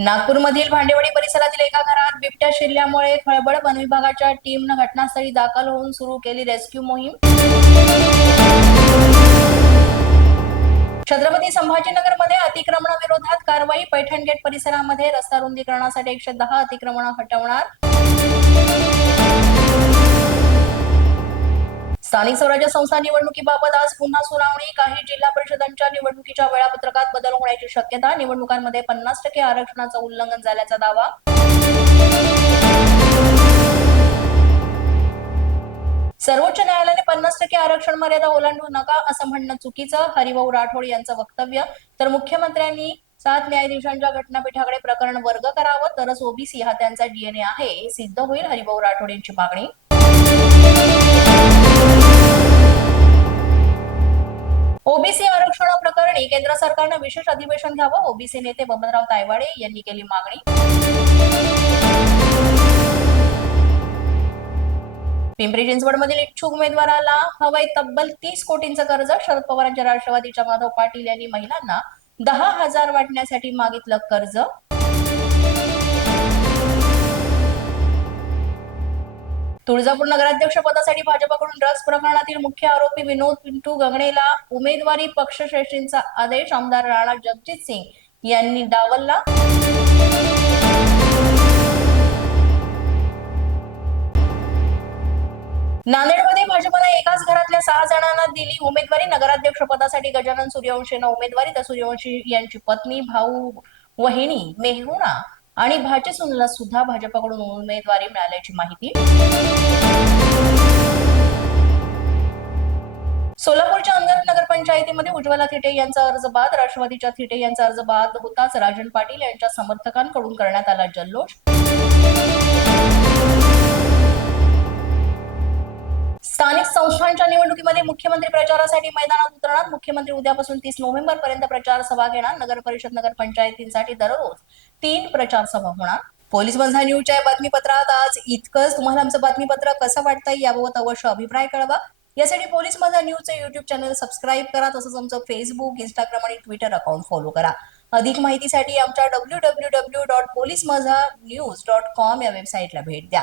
नागपूरमधील भांडेवाडी परिसरातील एका घरात बिबट्या शिरल्यामुळे खळबळ वन विभागाच्या टीमनं घटनास्थळी दाखल होऊन सुरू केली रेस्क्यू मोहीम. छत्रपती संभाजीनगरमध्ये अतिक्रमणाविरोधात कारवाई पैठण गेट परिसरामध्ये रस्ता रुंदीकरणासाठी एकशे दहा अतिक्रमण हटवणार. स्थानिक स्वराज्य संस्था निवडणुकीबाबत आज पुन्हा सुनावणी. काही जिल्हा परिषदांच्या निवडणुकीच्या वेळापत्रकात बदल होण्याची शक्यता. निवडणुकांमध्ये पन्नास टक्के आरक्षणाचं उल्लंघन झाल्याचा दावा. सर्वोच्च न्यायालयाने पन्नास टक्के आरक्षण मर्यादा ओलांडू नका असं म्हणणं चुकीचं. हरिभाऊ राठोड यांचं वक्तव्य. तर मुख्यमंत्र्यांनी सात न्यायाधीशांच्या घटनापीठाकडे प्रकरण वर्ग करावं. तरच ओबीसी हा त्यांचा डीएनए आहे. हे सिद्ध होईल हरिभाऊ राठोड यांची मागणी. ओबीसी आरक्षण प्रकरणी केंद्र सरकारनं विशेष अधिवेशन घ्यावं. ओबीसी नेते बबनराव तायवाडे यांनी केली मागणी. पिंपरी चिंचवडमधील इच्छुक उमेदवाराला हवंय तब्बल तीस कोटींचं कर्ज शरद पवारांच्या राष्ट्रवादीच्या माधव पाटील यांनी महिलांना दहा हजार वाटण्यासाठी मागितलं कर्ज. तुळजापूर नगराध्यक्ष पदासाठी भाजपकडून ड्रग्ज प्रकरणातील मुख्य आरोपी विनोद पिंटू गगणेला उमेदवारी पक्षश्रेष्ठींचा आदेश आमदार राणा जगजित सिंग यांनी डावलला. नांदेडमध्ये भाजपने एकाच घरातल्या सहा जणांना दिली उमेदवारी. नगराध्यक्ष पदासाठी गजानन सूर्यवंशींना उमेदवारी. तर सूर्यवंशी यांची पत्नी भाऊ वहिनी मेहुणा आणि भाचेसुनला सुद्धा भाजपाकडून उमेदवारी मिळाल्याची माहिती. सोलापूरच्या अंगण नगरपंचायतीमध्ये उज्ज्वला थिटे यांचा अर्ज बाद राष्ट्रवादीच्या थिटे यांचा अर्ज बाद होताच राजन पाटील यांच्या समर्थकांकडून करण्यात आला जल्लोष. संस्थांच्या निवडणुकीमध्ये मुख्यमंत्री प्रचारासाठी मैदानात उतरणार. मुख्यमंत्री उद्यापासून तीस नोव्हेंबर पर्यंत प्रचार सभा घेणार. नगर परिषद नगर पंचायतींसाठी दररोज तीन प्रचार सभा होणार. पोलीस बंधा न्यूजच्या या बातमीपत्रात आज इतकंच. तुम्हाला आमचं बातमीपत्र कसं वाटतंय याबाबत अवश्य अभिप्राय कळवा. यासाठी पोलीस माझा न्यूजचे युट्यूब चॅनल सबस्क्राईब करा. तसंच आमचं फेसबुक इंस्टाग्राम आणि ट्विटर अकाउंट फॉलो करा. अधिक माहितीसाठी आमच्या W W W dot police Majha news dot com या वेबसाईटला भेट द्या.